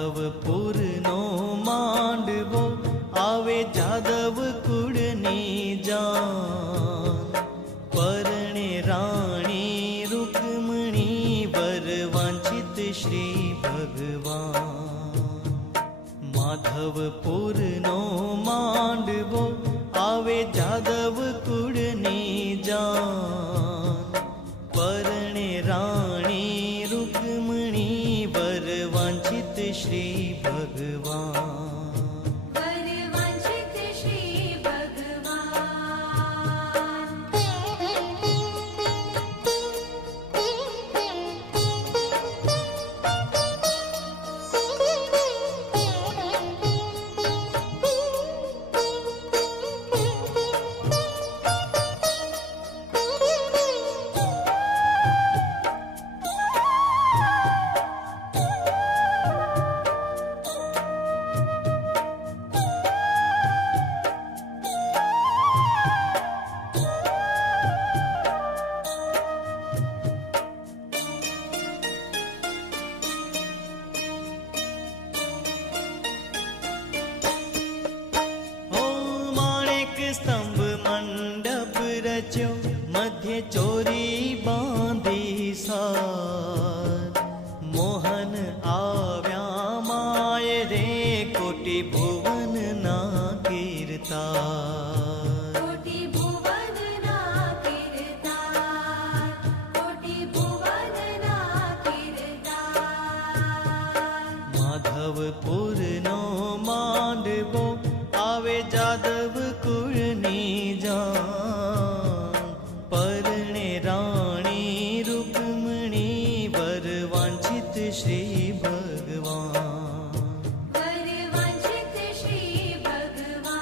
Madhopur no मांडवो आवे जादव कुड़नी जान। परणे राणी रुक्मणी वर वांछित श्री भगवान। माधवपुर नो मांडवो आवे जादव कुड़नी जान। परणे राणी रुक्मणी वर वांछित श्री भगवान। स्तंभ मंडप रच्यो मध्य चोरी बांधी सार। मोहन आव्या माय रे कोटि भुवन ना कीर्तार। कोटि भुवन ना कीर्तार, कोटि भुवन ना कीर्तार। माधवपुर नो मांडवो आवे जादव कुड़नी जान। परणे राणी रुक्मणी वर वांछित श्री भगवान। वर वांछित श्री भगवान।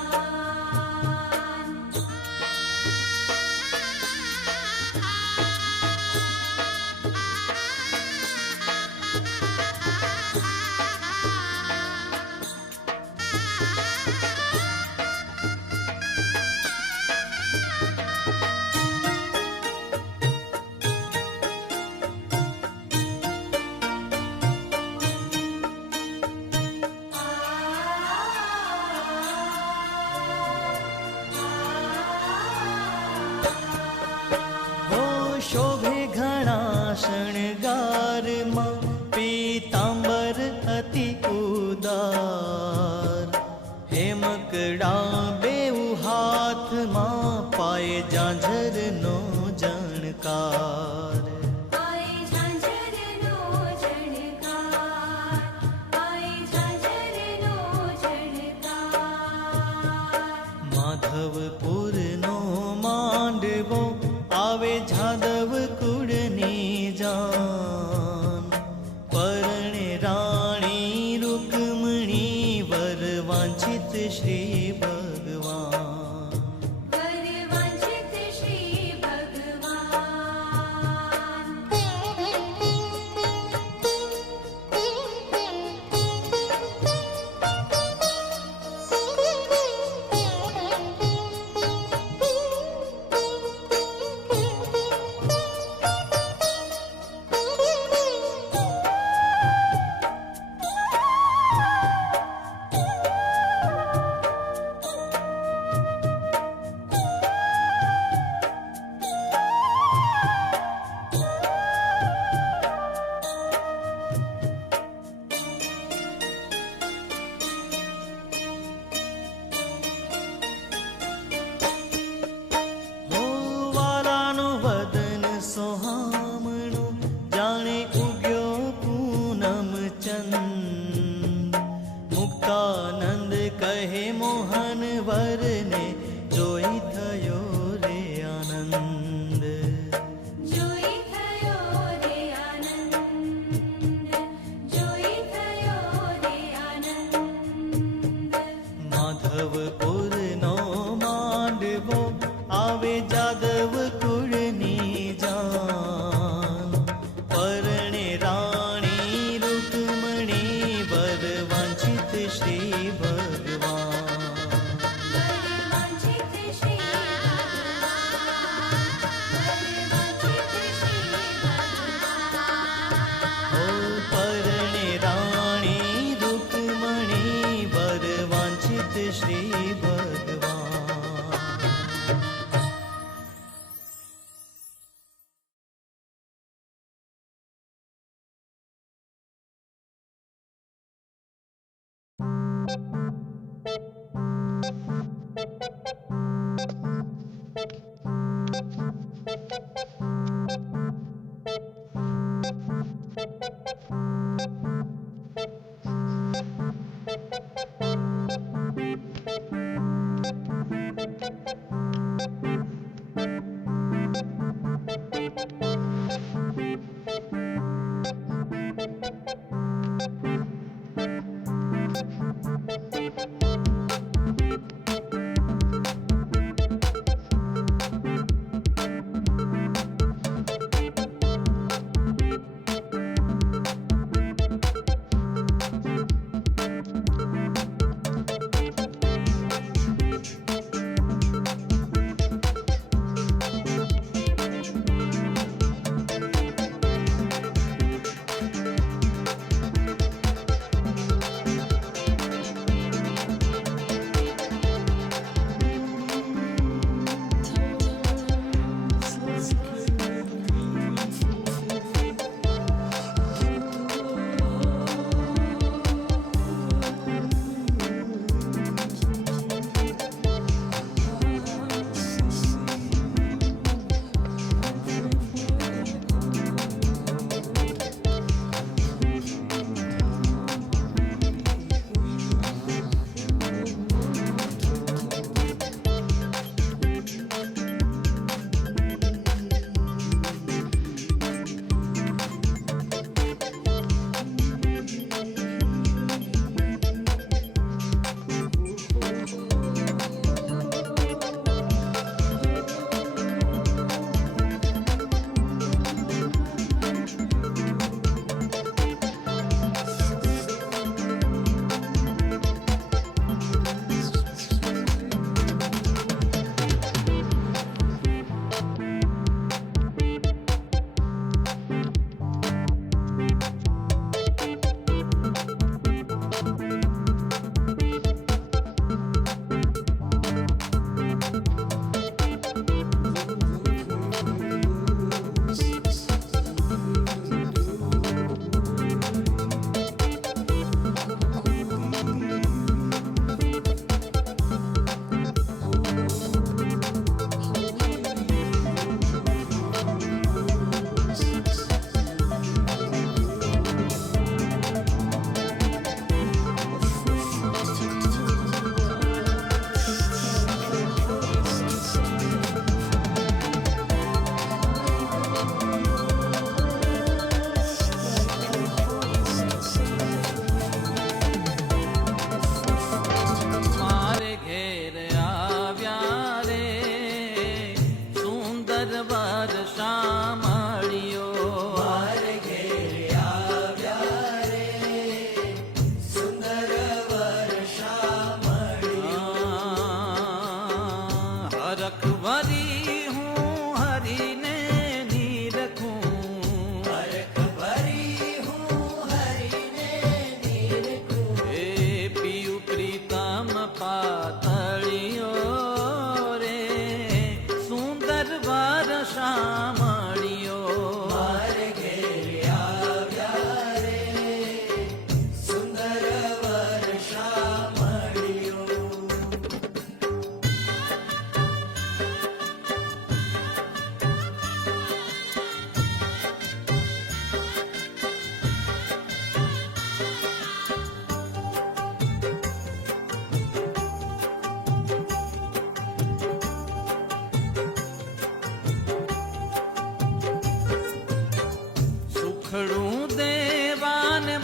शोभे घणा शणगार मां पीतांबर अति उदार। हेमकड़ा बेउ हाथ मां पाए झांझर नो जणकार। आए झांझर नो जणकार, आए झांझर नो जणकार। माधवपुर नो मांडवो आवे जादव कुड़नी जान। परणे राणी रुक्मणी वर वांछित श्री भगवान।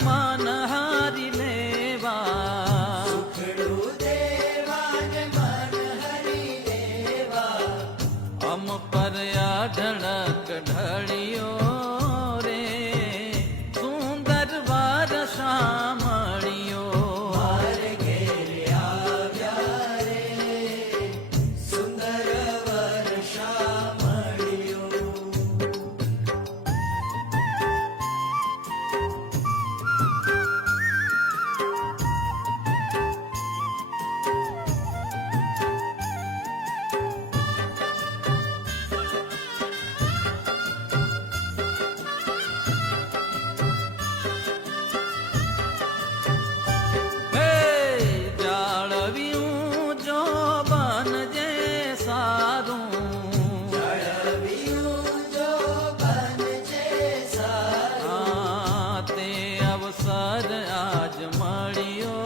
મન હારી લેવા, સુખડું દેવા ને મન હરી લેવા, અમ પર અઢળક ઢળિયો રે, સુંદર વાર સાંભળ્યો. મારે ઘેર આવ્યા રે, સુંદર વર્ષા મળ્યો. હે જાળવ્યું જો બનજે સારું, જળવ્યું જો બનજે સારું, તે અવસર આજ મળ્યો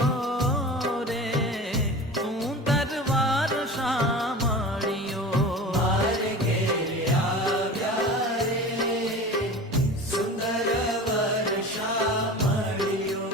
રે, સુંદર વાર સાંભળ્યો. મારે ઘેર આવ્યા રે, સુંદર વર્ષા મળ્યો.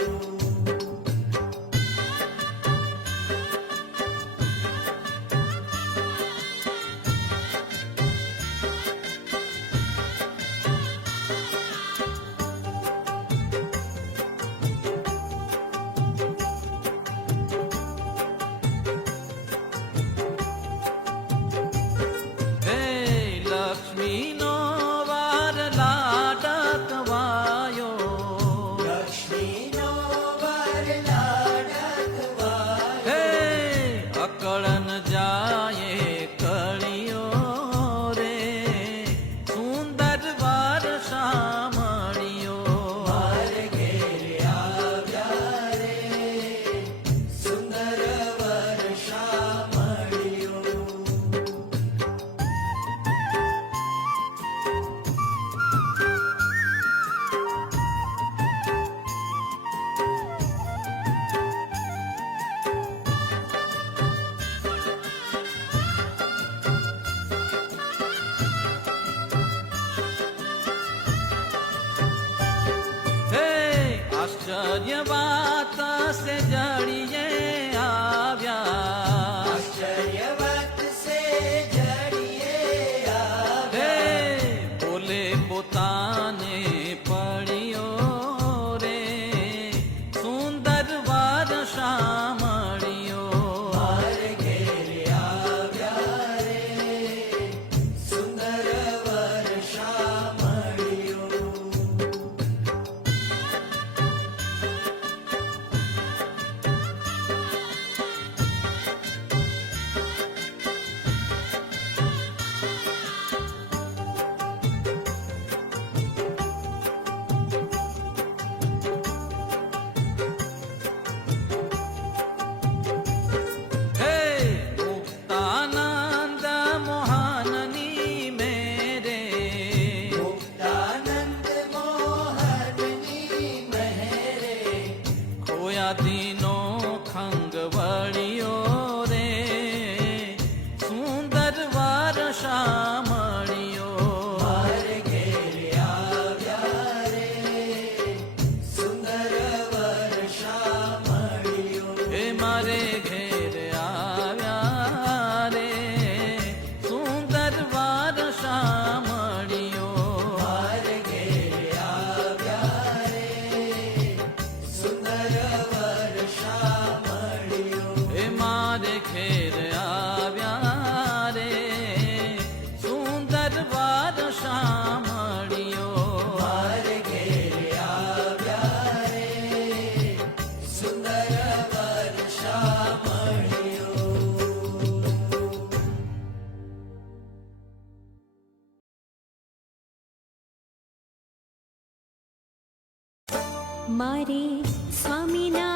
હે લક્ષ્મીનો વાર લાડકવાયો, લક્ષ્મીનો વર લાડકવાયો, હે અકળન જાય કળિયો રે, સુંદર વાર સાંભળ્યો. મારે ઘેર આવ્યા રે, સુંદર વર્ષા મળ્યો. હે આશ્ચર્ય વાત સે જડીએ આવ્યા, આશ્ચર્યવત સે જડીએ આવ્યા, હે બોલે પોતાને પડ્યો રે, સુંદર વાર સાંભળ્યો. મારે ઘેર આવ્યા રે, સુંદર વર્ષા મળ્યો. હે મુક્તાનંદ મોહનની મેરે, મુક્તાનંદ મોહનની મહેરે, ખોયાદીનો ખંગ વળ્યો રે, સુંદર વાર સાંભળ્યો. મારે ઘેર આવ્યા રે, સુંદર વર્ષા મળ્યો. હે મારે ઘેર આવ્યા રે, સુંદર વાર સાંભળ્યો. મારે ઘેર આવ્યા રે, સુંદર વર્ષા મળ્યો. હે મારે ઘેર આવ્યા રે, સુંદર વાર સાંભળ્યો. મારે ઘેર આવ્યા રે, સુંદર વર્ષા મળ્યો. મારે સ્વામિનારાયણ